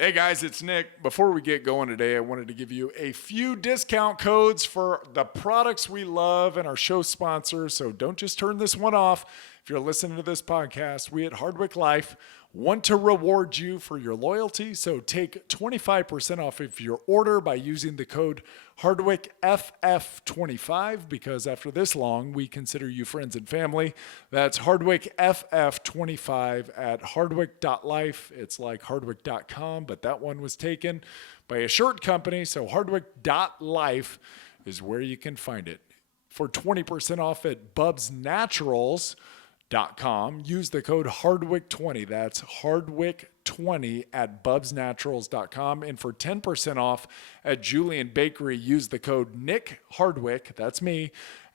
Hey guys, it's Nick. Before we get going today, I wanted to give you a few discount codes for the products we love and our show sponsors. So don't just turn this one off. If you're listening to this podcast, we at Hardwick Life want to reward you for your loyalty. So take 25% off of your order by using the code HardwickFF25, because after this long, we consider you friends and family. That's HardwickFF25 at hardwick.life. It's like hardwick.com, but that one was taken by a shirt company. So hardwick.life is where you can find it. For 20% off at bubsnaturals.com, use the code Hardwick20. That's Hardwick20 at bubsnaturals.com. And for 10% off at Julian Bakery, use the code Nick Hardwick, that's me,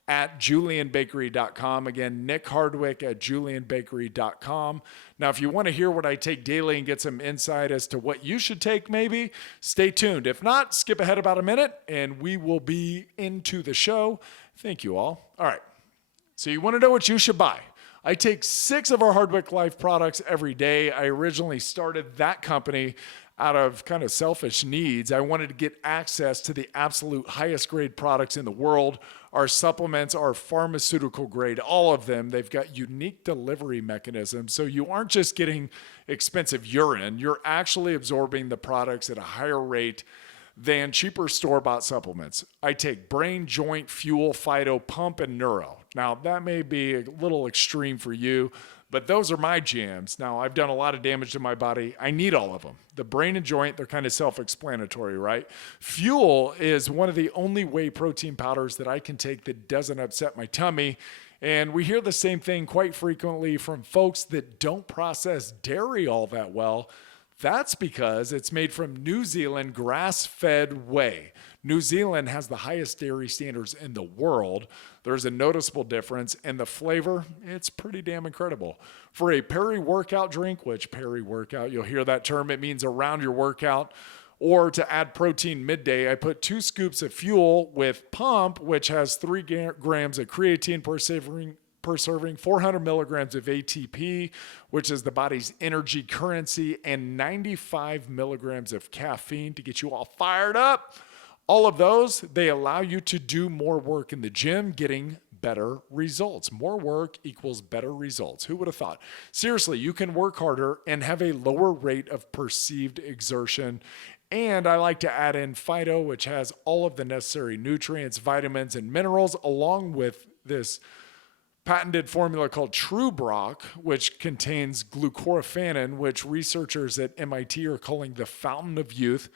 at julianbakery.com. Again, Nick Hardwick at julianbakery.com. Now, if you want to hear what I take daily and get some insight as to what you should take, maybe, stay tuned. If not, skip ahead about a minute and we will be into the show. Thank you all. All right. So you want to know what you should buy. I take 6 of our Hardwick Life products every day. I originally started that company out of kind of selfish needs. I wanted to get access to the absolute highest grade products in the world. Our supplements are pharmaceutical grade, all of them. They've got unique delivery mechanisms. So you aren't just getting expensive urine, you're actually absorbing the products at a higher rate than cheaper store-bought supplements. I take brain, joint, fuel, phyto, pump, and neuro. Now, that may be a little extreme for you, but those are my jams. Now, I've done a lot of damage to my body. I need all of them. The brain and joint, they're kind of self-explanatory, right? Fuel is one of the only whey protein powders that I can take that doesn't upset my tummy. And we hear the same thing quite frequently from folks that don't process dairy all that well. That's because it's made from New Zealand grass-fed whey. New Zealand has the highest dairy standards in the world. There's a noticeable difference, and the flavor, it's pretty damn incredible. For a peri-workout drink, which peri-workout, you'll hear that term, it means around your workout, or to add protein midday, I put 2 scoops of fuel with pump, which has 3 grams of creatine per serving, 400 milligrams of ATP, which is the body's energy currency, and 95 milligrams of caffeine to get you all fired up. All of those, they allow you to do more work in the gym, getting better results. More work equals better results. Who would have thought? Seriously, you can work harder and have a lower rate of perceived exertion. And I like to add in phyto, which has all of the necessary nutrients, vitamins, and minerals, along with this patented formula called TrueBrock, which contains glucoraphanin, which researchers at MIT are calling the fountain of youth.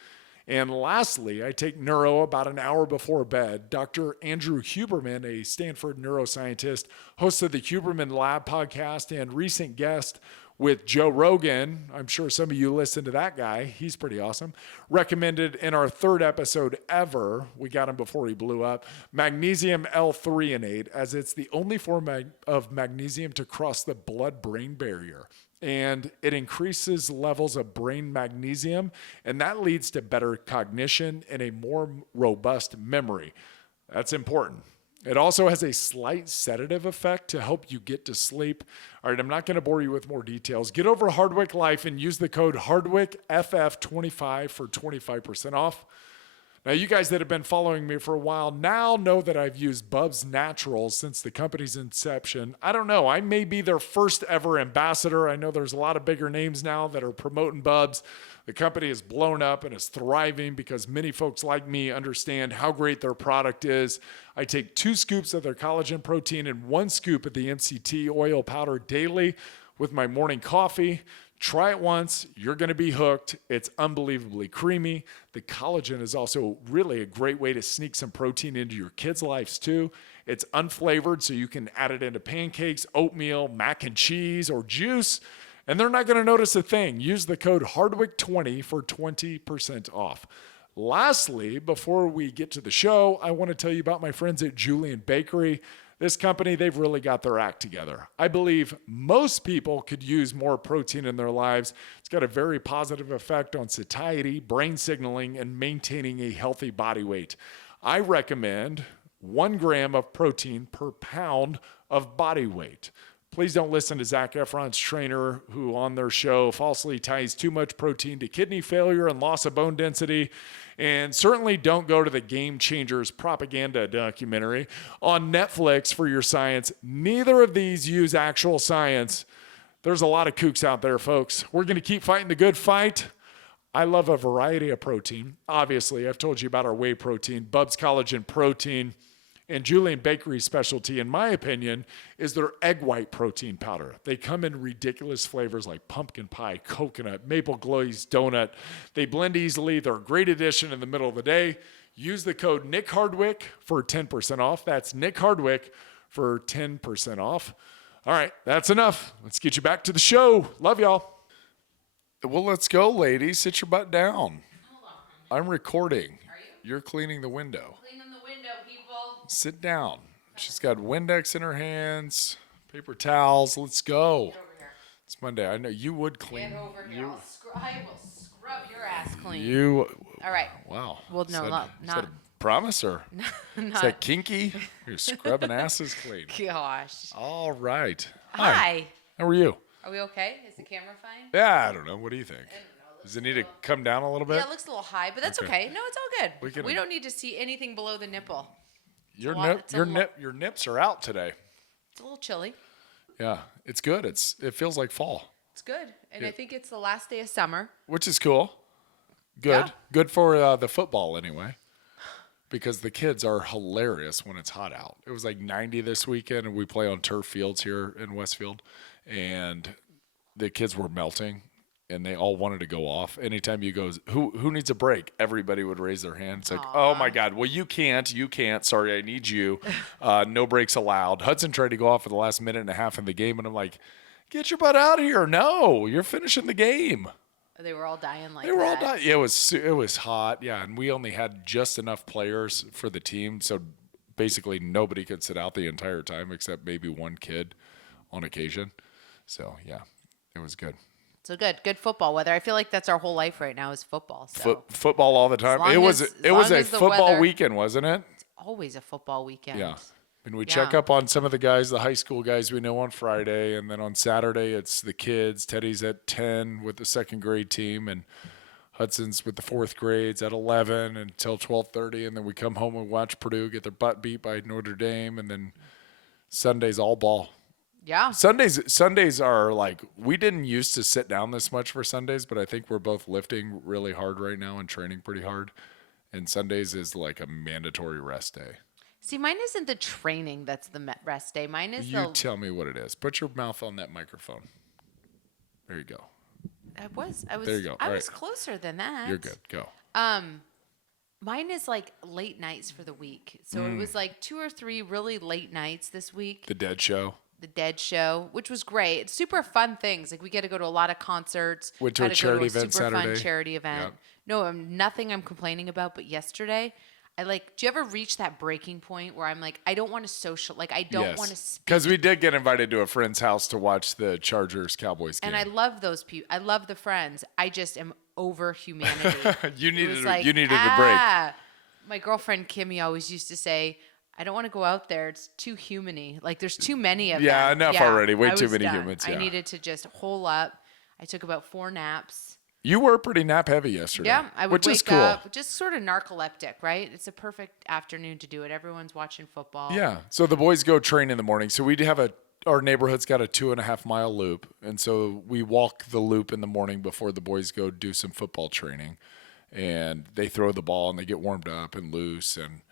And lastly, I take neuro about an hour before bed. Dr. Andrew Huberman, a Stanford neuroscientist, host of the Huberman Lab podcast and recent guest with Joe Rogan. I'm sure some of you listen to that guy. He's pretty awesome. Recommended in our 3rd episode ever, we got him before he blew up, magnesium L-threonate, as it's the only form of magnesium to cross the blood-brain barrier. And it increases levels of brain magnesium, and that leads to better cognition and a more robust memory. That's important. It also has a slight sedative effect to help you get to sleep. All right, I'm not going to bore you with more details. Get over to Hardwick Life and use the code HardwickFF25 for 25% off. Now, you guys that have been following me for a while now know that I've used Bubs Naturals since the company's inception. I don't know. I may be their first ever ambassador. I know there's a lot of bigger names now that are promoting Bubs. The company is blown up and is thriving because many folks like me understand how great their product is. I take 2 scoops of their collagen protein and 1 scoop of the MCT oil powder daily with my morning coffee. Try it once, you're going to be hooked. It's unbelievably creamy. The collagen is also really a great way to sneak some protein into your kids' lives too. It's unflavored, so you can add it into pancakes, oatmeal, mac and cheese, or juice, and they're not going to notice a thing. Use the code Hardwick20 for 20% off. Lastly, before we get to the show, I want to tell you about my friends at Julian Bakery. This company, they've really got their act together. I believe most people could use more protein in their lives. It's got a very positive effect on satiety, brain signaling, and maintaining a healthy body weight. I recommend 1 gram of protein per pound of body weight. Please don't listen to Zac Efron's trainer, who on their show falsely ties too much protein to kidney failure and loss of bone density. And certainly don't go to the Game Changers propaganda documentary on Netflix for your science. Neither of these use actual science. There's a lot of kooks out there, folks. We're going to keep fighting the good fight. I love a variety of protein. Obviously, I've told you about our whey protein, Bubs Collagen Protein, and Julian Bakery's specialty, in my opinion, is their egg white protein powder. They come in ridiculous flavors like pumpkin pie, coconut, maple glazed donut. They blend easily. They're a great addition in the middle of the day. Use the code Nick Hardwick for 10% off. That's Nick Hardwick for 10% off. All right, that's enough. Let's get you back to the show. Love y'all. Well, let's go, ladies. Sit your butt down. Hold on. I'm recording. Are you? You're cleaning the window. Cleaning the window, people. Sit down. She's got Windex in her hands, paper towels. Let's go. Get over here. It's Monday. I know you would clean. Get over here. I will scrub your ass clean. You. All right. Wow. Well, no, Is not. that a promise or is that kinky? You're scrubbing asses clean. Gosh. All right. Hi. How are you? Are we okay? Is the camera fine? Yeah, I don't know. What do you think? I don't know. Does it need to come down a little bit? Yeah, it looks a little high, but that's okay. No, it's all good. We don't need to see anything below the nipple. Your nips are out today. It's a little chilly. Yeah, it's good. It feels like fall. It's good, and I think it's the last day of summer. Which is cool. Good. Yeah. Good for the football anyway. Because the kids are hilarious when it's hot out. It was like 90 this weekend, and we play on turf fields here in Westfield. And the kids were melting, and they all wanted to go off. Anytime you go, who needs a break? Everybody would raise their hand. It's like, oh, my God. Well, you can't. Sorry, I need you. No breaks allowed. Hudson tried to go off for the last minute and a half in the game, and I'm like, get your butt out of here. No, you're finishing the game. They were all dying like that. They were all dying. Yeah, it was hot. Yeah, and we only had just enough players for the team, so basically nobody could sit out the entire time except maybe one kid on occasion. So yeah, it was good. So good football weather. I feel like that's our whole life right now is football. So. Football all the time. It was a football weekend, wasn't it? It's always a football weekend. Yeah. And we check up on some of the guys, the high school guys we know on Friday. And then on Saturday, it's the kids. Teddy's at 10 with the second grade team. And Hudson's with the fourth grades at 11 until 12:30. And then we come home and watch Purdue get their butt beat by Notre Dame. And then Sunday's all ball. Yeah. Sundays are like, we didn't used to sit down this much for Sundays, but I think we're both lifting really hard right now and training pretty hard. And Sundays is like a mandatory rest day. See, mine isn't the training that's the rest day. Mine is You tell me what it is. Put your mouth on that microphone. There you go. There you go. I was closer than that. You're good. Go. Mine is like late nights for the week. So it was like 2 or 3 really late nights this week. The Dead Show. The Dead Show, which was great. It's super fun things. Like we get to go to a lot of concerts. Went to a charity event Saturday. Super fun charity event. Yep. No, nothing I'm complaining about. But yesterday, do you ever reach that breaking point where I'm like, I don't want to social, like I don't want to speak. Because we did get invited to a friend's house to watch the Chargers-Cowboys game. And I love those people. I love the friends. I just am over humanity. you needed a break. My girlfriend Kimmy always used to say, I don't want to go out there. It's too human-y. Like there's too many of them. Yeah, enough already. Way too many humans. Yeah. I needed to just hole up. I took about 4 naps. You were pretty nap heavy yesterday. Yeah, I would wake up just sort of narcoleptic, right? It's a perfect afternoon to do it. Everyone's watching football. Yeah. So the boys go train in the morning. So we have our neighborhood's got a 2.5 mile loop. And so we walk the loop in the morning before the boys go do some football training. And they throw the ball and they get warmed up and loose. And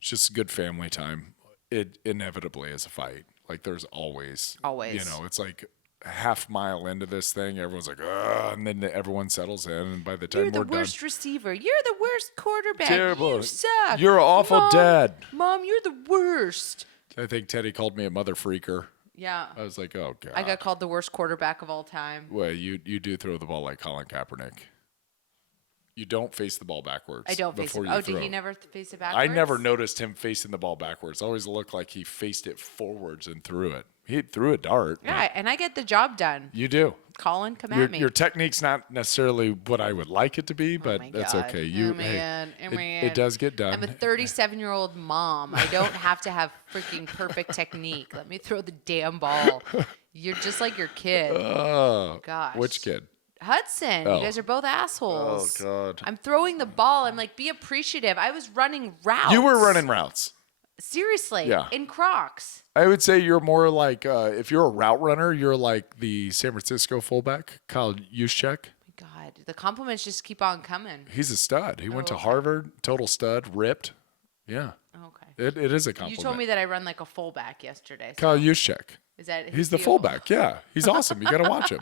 it's just good family time. It inevitably is a fight. Like there's always. It's like half mile into this thing, everyone's like, ugh, and then everyone settles in, and by the time we're done, you're the worst receiver. You're the worst quarterback. Terrible. You suck. You're an awful dad. Mom, you're the worst. I think Teddy called me a mother freaker. Yeah. I was like, oh God. I got called the worst quarterback of all time. Well, you do throw the ball like Colin Kaepernick. You don't face the ball backwards. I don't face it. Oh, did he never face it backwards? I never noticed him facing the ball backwards. It always looked like he faced it forwards and threw it. He threw a dart. Yeah, and I get the job done. You do. Colin, come at me. Your technique's not necessarily what I would like it to be, but my that's God. okay. Man. It does get done. I'm a 37-year-old mom. I don't have to have freaking perfect technique. Let me throw the damn ball. You're just like your kid. Oh, Gosh. which kid? Hudson, Oh. you guys are both assholes. Oh, God. I'm throwing the ball. I'm like, be appreciative. I was running routes. You were running routes. Seriously. Yeah. In Crocs. I would say you're more like, if you're a route runner, you're like the San Francisco fullback, Kyle Juszczyk. God, the compliments just keep on coming. He's a stud. He went to okay. Harvard, total stud, ripped. Yeah. Okay. It is a compliment. You told me that I run like a fullback yesterday. So Kyle Juszczyk. is that He's the deal? fullback. Yeah. He's awesome. You got to watch him.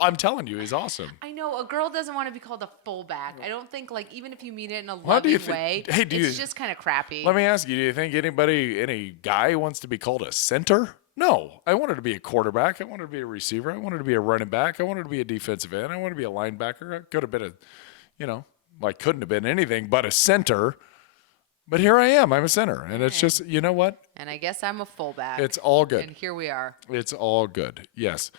I'm telling you, he's awesome. I know a girl doesn't want to be called a fullback. I don't think like even if you mean it in a What do you loving way, think- Hey, do it's you- just kind of crappy. Let me ask you, do you think any guy wants to be called a center? No. I wanted to be a quarterback. I wanted to be a receiver. I wanted to be a running back. I wanted to be a defensive end. I wanted to be a linebacker. I could have been couldn't have been anything but a center. But here I am. I'm a center. And it's just, you know what? and I guess I'm a fullback. It's all good. And here we are. It's all good. Yes.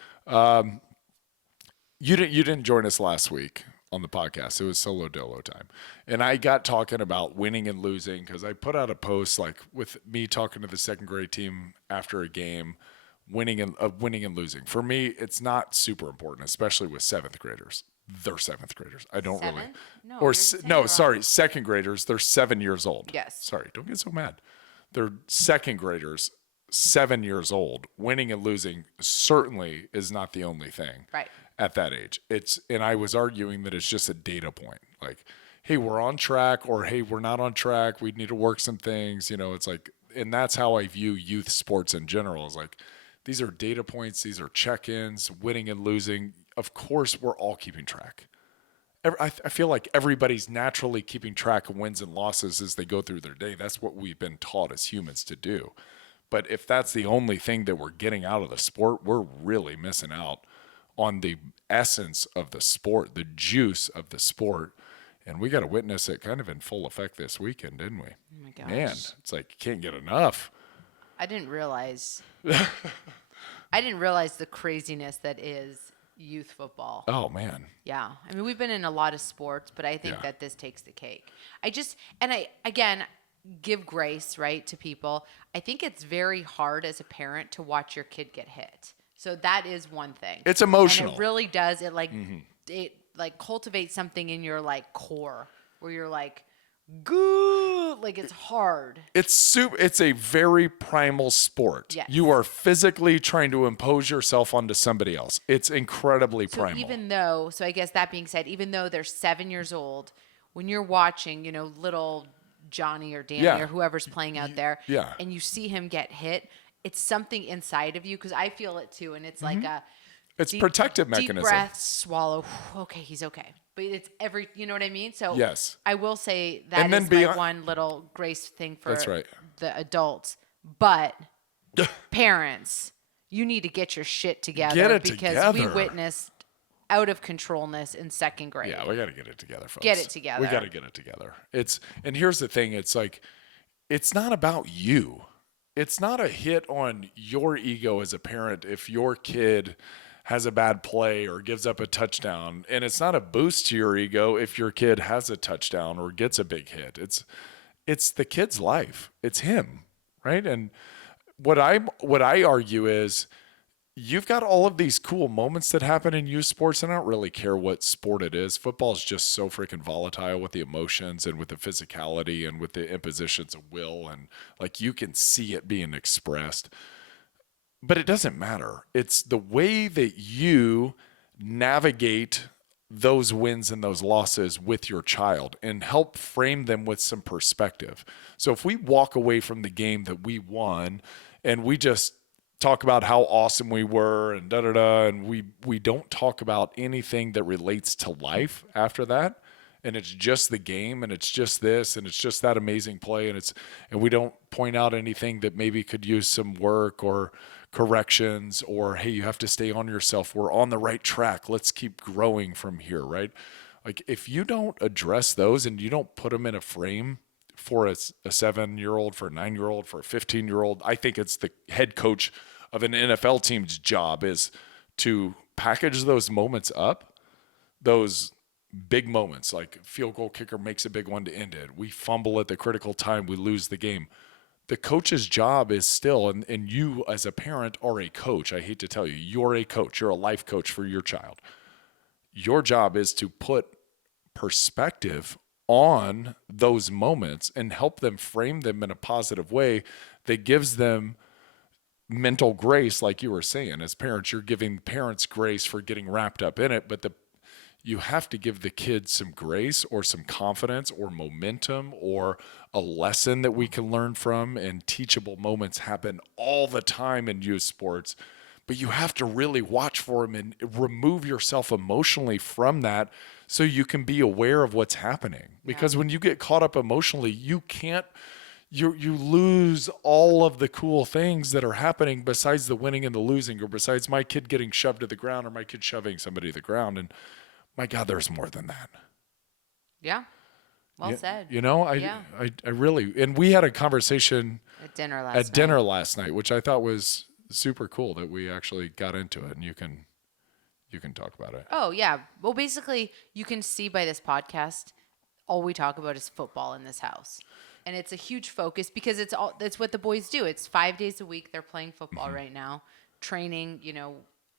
You didn't join us last week on the podcast. It was solo dolo time. And I got talking about winning and losing because I put out a post like with me talking to the second grade team after a game, winning and losing. For me, it's not super important, especially with seventh graders. They're seventh graders. I don't really. Seventh? No, Or you're saying it wrong. sorry, second graders. They're 7 years old. Yes. Sorry, don't get so mad. They're second graders, 7 years old. Winning and losing certainly is not the only thing. Right. At that age. And I was arguing that it's just a data point. Like, hey, we're on track, or hey, we're not on track. We need to work some things. It's like, and that's how I view youth sports in general. Is like, these are data points. These are check-ins, winning and losing. Of course, we're all keeping track. I feel like everybody's naturally keeping track of wins and losses as they go through their day. That's what we've been taught as humans to do. But if that's the only thing that we're getting out of the sport, we're really missing out on the essence of the sport, the juice of the sport. And we got to witness it kind of in full effect this weekend, didn't we? Oh my gosh. Man, it's like, you can't get enough. I didn't realize. I didn't realize the craziness that is youth football. Oh, man. Yeah. I mean, we've been in a lot of sports, but I think Yeah. that this takes the cake. I again, give grace, right, to people. I think it's very hard as a parent to watch your kid get hit. So that is one thing. It's emotional. And it really does. It like cultivates something in your like core where you're like, good. Like it's hard. It's a very primal sport. Yes. You are physically trying to impose yourself onto somebody else. It's incredibly So primal. I guess that being said, even though they're 7 years old, when you're watching, little Johnny or Danny Yeah. or whoever's playing out there, yeah. and you see him get hit, it's something inside of you because I feel it too, and it's like a It's protective deep mechanism. breath, swallow. Okay, he's okay. But it's you know what I mean? So Yes. I will say that And then is my beyond- one little grace thing for That's right. the adults. But parents, you need to get your shit together Get it because we together. witnessed out of controlness in second grade. Yeah, we got to get it together, folks. Get it together. We got to get it together. And here's the thing. It's like, it's not about you. It's not a hit on your ego as a parent if your kid has a bad play or gives up a touchdown. And it's not a boost to your ego if your kid has a touchdown or gets a big hit. It's the kid's life. It's him, right? And what I argue is you've got all of these cool moments that happen in youth sports, and I don't really care what sport it is. Football is just so freaking volatile with the emotions and with the physicality and with the impositions of will, and like you can see it being expressed. But it doesn't matter. It's the way that you navigate those wins and those losses with your child and help frame them with some perspective. So if we walk away from the game that we won and we just talk about how awesome we were and and we don't talk about anything that relates to life after that, and it's just the game and it's just this and it's just that amazing play and we don't point out anything that maybe could use some work or corrections or, hey, you have to stay on yourself. We're on the right track. Let's keep growing from here, right? Like if you don't address those and you don't put them in a frame for a 7-year-old, for a 9-year-old, for a 15-year-old, I think it's the head coach of an NFL team's job is to package those moments up, those big moments, like field goal kicker makes a big one to end it. We fumble at the critical time, we lose the game. The coach's job is still, and you as a parent are a coach. I hate to tell you, you're a coach. You're a life coach for your child. Your job is to put perspective on those moments and help them frame them in a positive way that gives them mental grace. Like you were saying, as parents, you're giving parents grace for getting wrapped up in it, but you have to give the kids some grace or some confidence or momentum or a lesson that we can learn from. And teachable moments happen all the time in youth sports, but you have to really watch for them and remove yourself emotionally from that so you can be aware of what's happening. Because when you get caught up emotionally, you lose all of the cool things that are happening besides the winning and the losing, or besides my kid getting shoved to the ground or my kid shoving somebody to the ground. And my God, there's more than that. Yeah. Well said. You know, I really, and we had a conversation at dinner last night, which I thought was super cool that we actually got into it, and you can talk about it. Oh yeah. Well, basically you can see by this podcast, all we talk about is football in this house. And it's a huge focus because it's what the boys do. It's 5 days a week. They're playing football right now, training,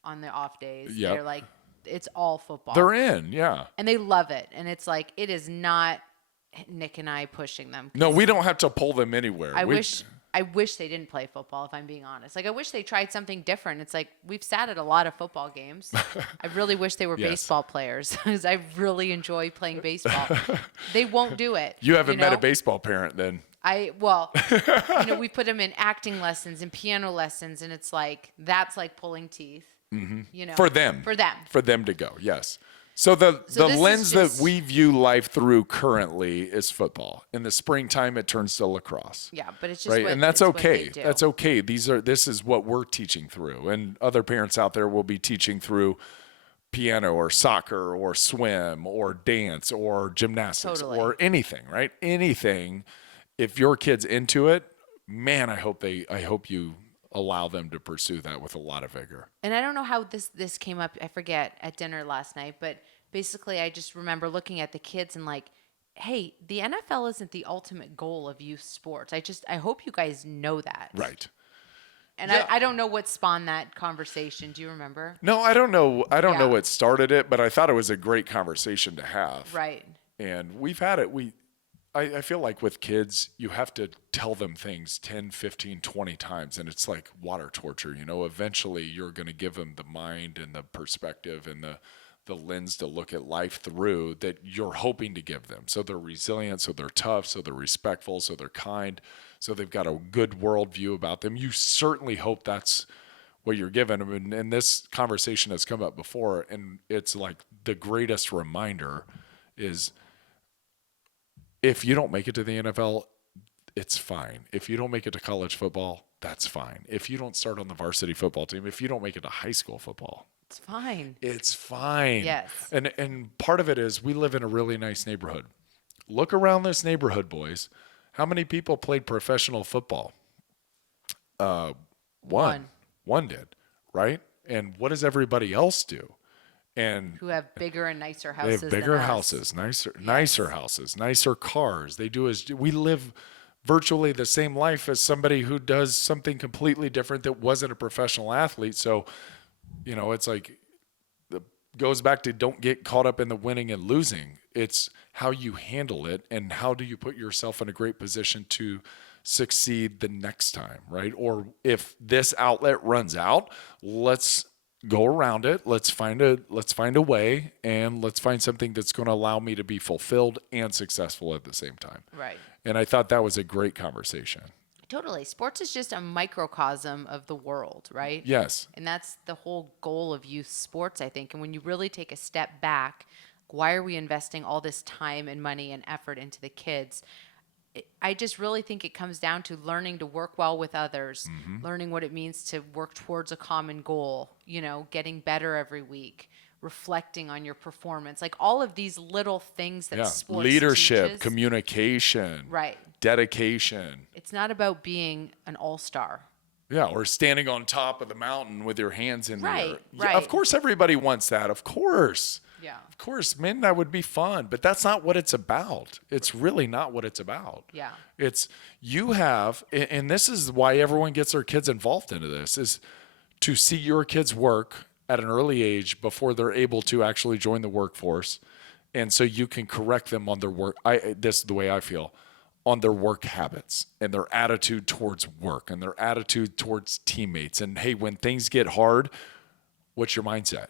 on the off days. Yep. They're like, it's all football. They're in, yeah. And they love it. And it's like, it is not Nick and I pushing them. No, we don't have to pull them anywhere. I wish they didn't play football, if I'm being honest. Like, I wish they tried something different. It's like, we've sat at a lot of football games. I really wish they were baseball players because I really enjoy playing baseball. They won't do it. You haven't met a baseball parent then. We put them in acting lessons and piano lessons, and it's like, that's like pulling teeth. Mm-hmm. For them to go, yes. So the lens that we view life through currently is football. In the springtime, it turns to lacrosse. Yeah, but it's just right, and that's okay. That's okay. This is what we're teaching through, and other parents out there will be teaching through piano or soccer or swim or dance or gymnastics or anything. Right, anything. If your kid's into it, man, I hope you allow them to pursue that with a lot of vigor. And I don't know how this came up, I forget, at dinner last night, but basically I just remember looking at the kids and like, hey, the NFL isn't the ultimate goal of youth sports. I hope you guys know that. Right. And yeah. I don't know what spawned that conversation. Do you remember? No, I don't know. I don't know what started it, but I thought it was a great conversation to have. Right. And we've had it. I feel like with kids, you have to tell them things 10, 15, 20 times, and it's like water torture. Eventually you're going to give them the mind and the perspective and the lens to look at life through that you're hoping to give them. So they're resilient, so they're tough, so they're respectful, so they're kind, so they've got a good worldview about them. You certainly hope that's what you're giving them. And this conversation has come up before, and it's like the greatest reminder is, if you don't make it to the NFL, it's fine. If you don't make it to college football, that's fine. If you don't start on the varsity football team, if you don't make it to high school football, it's fine. It's fine. Yes. And part of it is we live in a really nice neighborhood. Look around this neighborhood, boys. How many people played professional football? One did, right? And what does everybody else do? And who have bigger and nicer houses. They have bigger houses, nicer houses, nicer cars. We live virtually the same life as somebody who does something completely different that wasn't a professional athlete. So, it's like, it goes back to don't get caught up in the winning and losing. It's how you handle it and how do you put yourself in a great position to succeed the next time, right? Or if this outlet runs out, let's go around it. Let's find a way, and let's find something that's going to allow me to be fulfilled and successful at the same time. Right. And I thought that was a great conversation. Totally. Sports is just a microcosm of the world, right? Yes. And that's the whole goal of youth sports, I think. And when you really take a step back, why are we investing all this time and money and effort into the kids? I just really think it comes down to learning to work well with others, learning what it means to work towards a common goal, getting better every week, reflecting on your performance, like all of these little things that sports leadership, teaches. Communication, right, dedication. It's not about being an all-star. Yeah, or standing on top of the mountain with your hands in the air. Right, Yeah, right. of course, everybody wants that. Of course. Yeah. Of course, man, that would be fun. But that's not what it's about. It's really not what it's about. Yeah. It's you have, and this is why everyone gets their kids involved into this, is to see your kids work at an early age before they're able to actually join the workforce. And so you can correct them on their work. This is the way I feel, on their work habits and their attitude towards work and their attitude towards teammates. And hey, when things get hard, what's your mindset?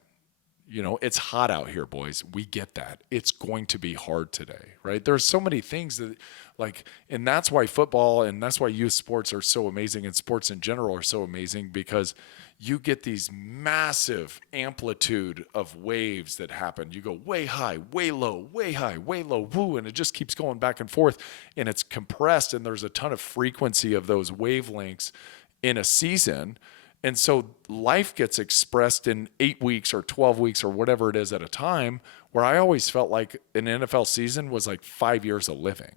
You know, it's hot out here, boys. We get that. It's going to be hard today, right? There's so many things that, like, and that's why football and that's why youth sports are so amazing, and sports in general are so amazing, because you get these massive amplitude of waves that happen. You go way high, way low, way high, way low, woo, and it just keeps going back and forth, and it's compressed, and there's a ton of frequency of those wavelengths in a season. And so life gets expressed in 8 weeks or 12 weeks or whatever it is at a time, where I always felt like an NFL season was like 5 years of living.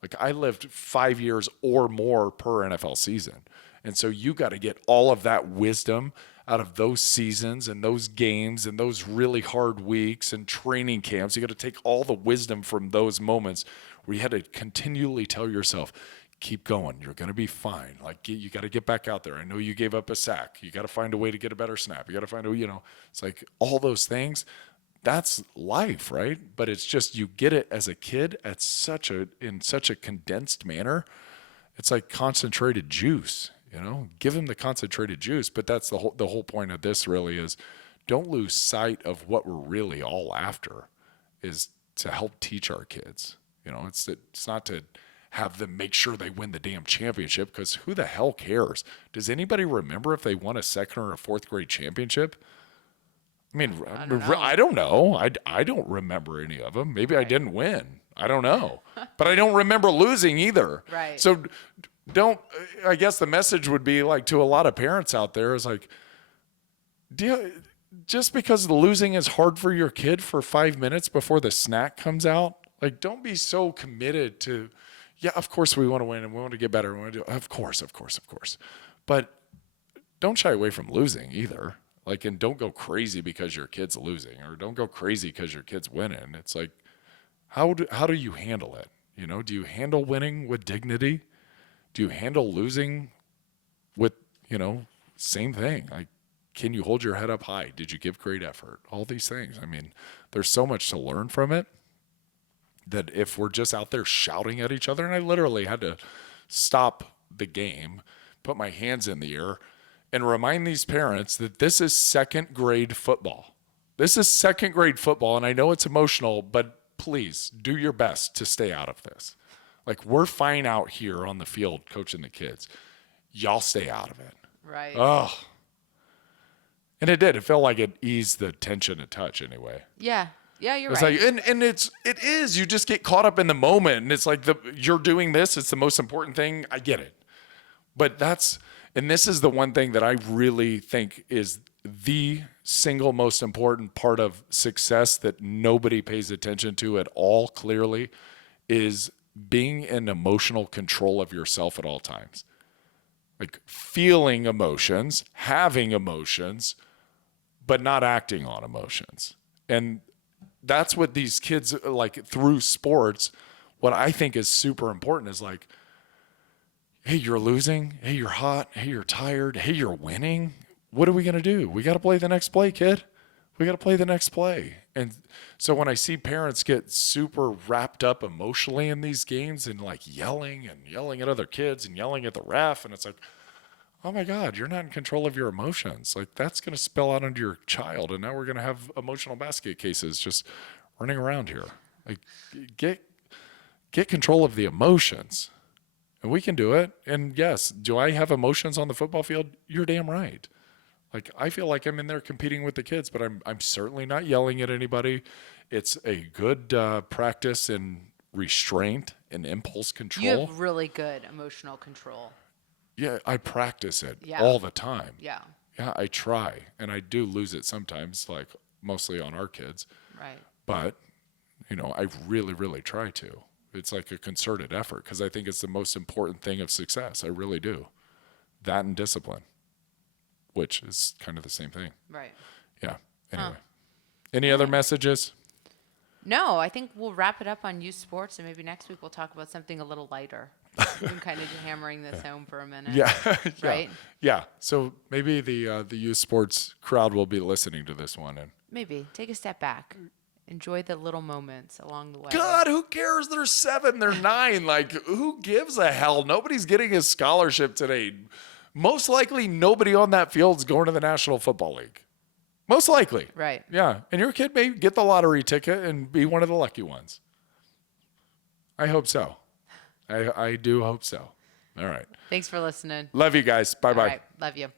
Like I lived 5 years or more per NFL season. And so you got to get all of that wisdom out of those seasons and those games and those really hard weeks and training camps. You got to take all the wisdom from those moments where you had to continually tell yourself, keep going. You're going to be fine. Like you got to get back out there. I know you gave up a sack. You got to find a way to get a better snap. You got to find a, it's like all those things. That's life, right? But it's just, you get it as a kid in such a condensed manner. It's like concentrated juice, give them the concentrated juice. But that's the whole point of this really is, don't lose sight of what we're really all after, is to help teach our kids. It's not to have them make sure they win the damn championship, because who the hell cares? Does anybody remember if they won a second or a fourth grade championship? I mean, I don't know. I don't remember any of them. Maybe I didn't win. I don't know. But I don't remember losing either. Right. So I guess the message would be like to a lot of parents out there is like, just because losing is hard for your kid for 5 minutes before the snack comes out, like don't be so committed to, yeah, of course we want to win and we want to get better. Of course. But don't shy away from losing either. Like, and don't go crazy because your kid's losing, or don't go crazy because your kid's winning. It's like, how do you handle it? Do you handle winning with dignity? Do you handle losing with, same thing? Like, can you hold your head up high? Did you give great effort? All these things. I mean, there's so much to learn from it, that if we're just out there shouting at each other, and I literally had to stop the game, put my hands in the air, and remind these parents that this is second grade football. This is second grade football, and I know it's emotional, but please do your best to stay out of this. Like, we're fine out here on the field coaching the kids. Y'all stay out of it. Right. Oh. And it did. It felt like it eased the tension a touch anyway. Yeah. Yeah, you're it's right. Like, and it is. You just get caught up in the moment, and it's like you're doing this. It's the most important thing. I get it. But and this is the one thing that I really think is the single most important part of success that nobody pays attention to at all, clearly, is being in emotional control of yourself at all times. Like feeling emotions, having emotions, but not acting on emotions. And that's what these kids, like through sports, what I think is super important is like, hey, you're losing. Hey, you're hot. Hey, you're tired. Hey, you're winning. What are we going to do? We got to play the next play, kid. We got to play the next play. And so when I see parents get super wrapped up emotionally in these games and like yelling at other kids and yelling at the ref, and it's like, oh my God, you're not in control of your emotions. Like that's going to spill out onto your child. And now we're going to have emotional basket cases just running around here. Like get control of the emotions. And we can do it. And yes, do I have emotions on the football field? You're damn right. Like I feel like I'm in there competing with the kids, but I'm certainly not yelling at anybody. It's a good practice in restraint and impulse control. You have really good emotional control. Yeah, I practice it all the time. Yeah. Yeah, I try. And I do lose it sometimes, like mostly on our kids. Right. But, I really, really try to. It's like a concerted effort because I think it's the most important thing of success. I really do. that and discipline, which is kind of the same thing. Right. Yeah. Anyway, any other messages? No, I think we'll wrap it up on youth sports, and maybe next week we'll talk about something a little lighter. We've been kind of hammering this home for a minute. Yeah. Right? Yeah. So maybe the youth sports crowd will be listening to this one. And Maybe. Take a step back. Enjoy the little moments along the way. God, who cares? They're 7, they're 9. Like, who gives a hell? Nobody's getting a scholarship today. Most likely, nobody on that field's going to the National Football League. Most likely. Right. Yeah. And your kid may get the lottery ticket and be one of the lucky ones. I hope so. I do hope so. All right. Thanks for listening. Love you guys. Bye-bye. All right. Love you.